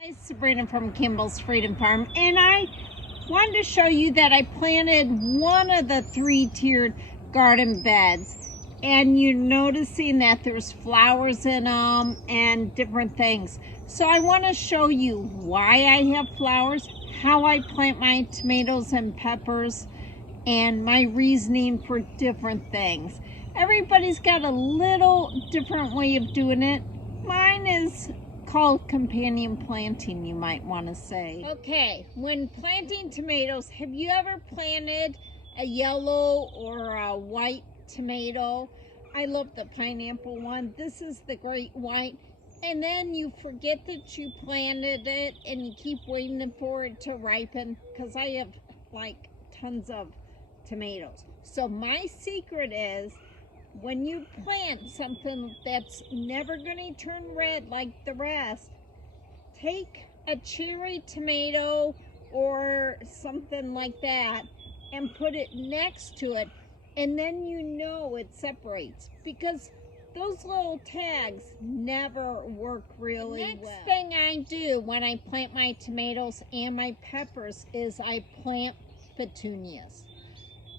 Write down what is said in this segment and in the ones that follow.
Hi, Sabrina from Campbell's Freedom Farm, and I wanted to show you that I planted one of the 3-tiered garden beds, and you're noticing that there's flowers in them and different things. So I want to show you why I have flowers, how I plant my tomatoes and peppers, and my reasoning for different things. Everybody's got a little different way of doing it. Mine is called companion planting, you might want to say. Okay, when planting tomatoes, have you ever planted a yellow or a white tomato? I love the pineapple one. This is the great white. And then you forget that you planted it and you keep waiting for it to ripen, because I have like tons of tomatoes. So my secret is, when you plant something that's never going to turn red like the rest, take a cherry tomato or something like that and put it next to it, and then you know it separates, because those little tags never work really well. Next thing I do when I plant my tomatoes and my peppers is I plant petunias.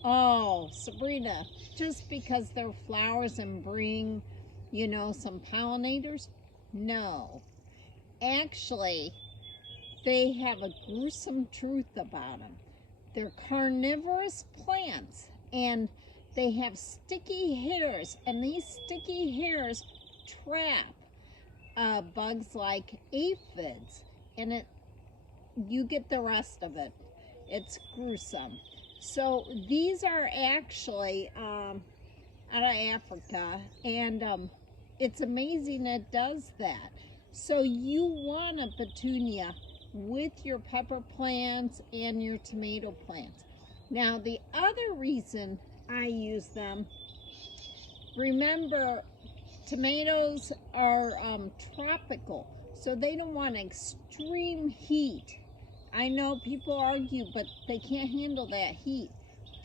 Oh, Sabrina, just because they're flowers and bring, some pollinators? No. Actually, they have a gruesome truth about them. They're carnivorous plants, and they have sticky hairs, and these sticky hairs trap bugs like aphids, and you get the rest of it. It's gruesome. So these are actually out of Africa, and it's amazing it does that. So you want a petunia with your pepper plants and your tomato plants. Now the other reason I use them, remember, tomatoes are tropical, so they don't want extreme heat. I know people argue, but they can't handle that heat.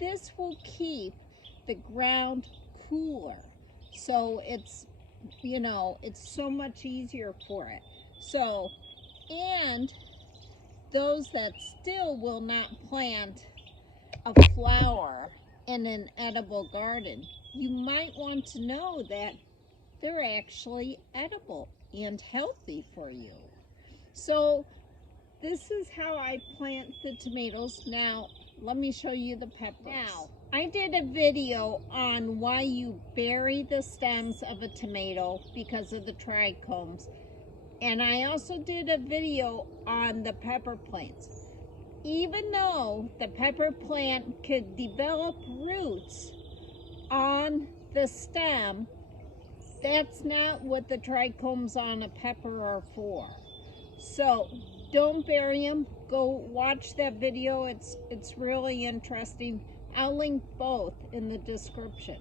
This will keep the ground cooler, so it's so much easier for it. So, and those that still will not plant a flower in an edible garden, you might want to know that they're actually edible and healthy for you. So this is how I plant the tomatoes. Now, let me show you the peppers. Now, I did a video on why you bury the stems of a tomato because of the trichomes. And I also did a video on the pepper plants. Even though the pepper plant could develop roots on the stem, that's not what the trichomes on a pepper are for. So don't bury them. Go watch that video. It's really interesting. I'll link both in the description.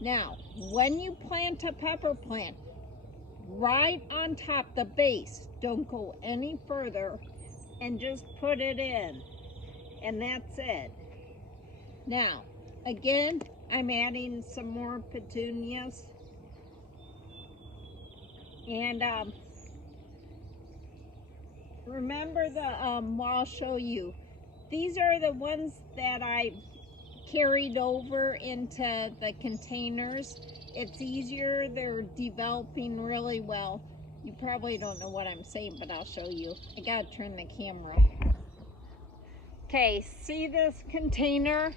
Now, when you plant a pepper plant, right on top, the base, don't go any further, and just put it in, and that's it. Now, again, I'm adding some more petunias, and remember I'll show you. These are the ones that I carried over into the containers. It's easier. They're developing really well. You probably don't know what I'm saying, but I'll show you. I gotta turn the camera. Okay, see this container?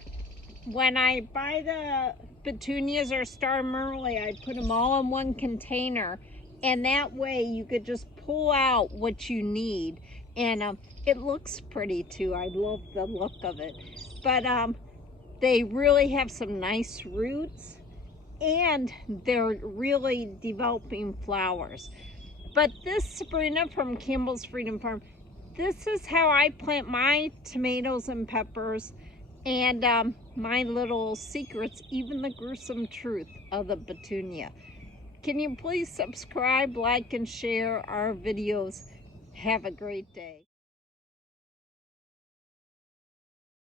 When I buy the petunias or star early, I put them all in one container, and that way you could just pull out what you need, and it looks pretty too. I love the look of it. But they really have some nice roots, and they're really developing flowers. But this, Sabrina from Campbell's Freedom Farm, this is how I plant my tomatoes and peppers, and my little secrets, even the gruesome truth of the petunia. Can you please subscribe, like, and share our videos? Have a great day.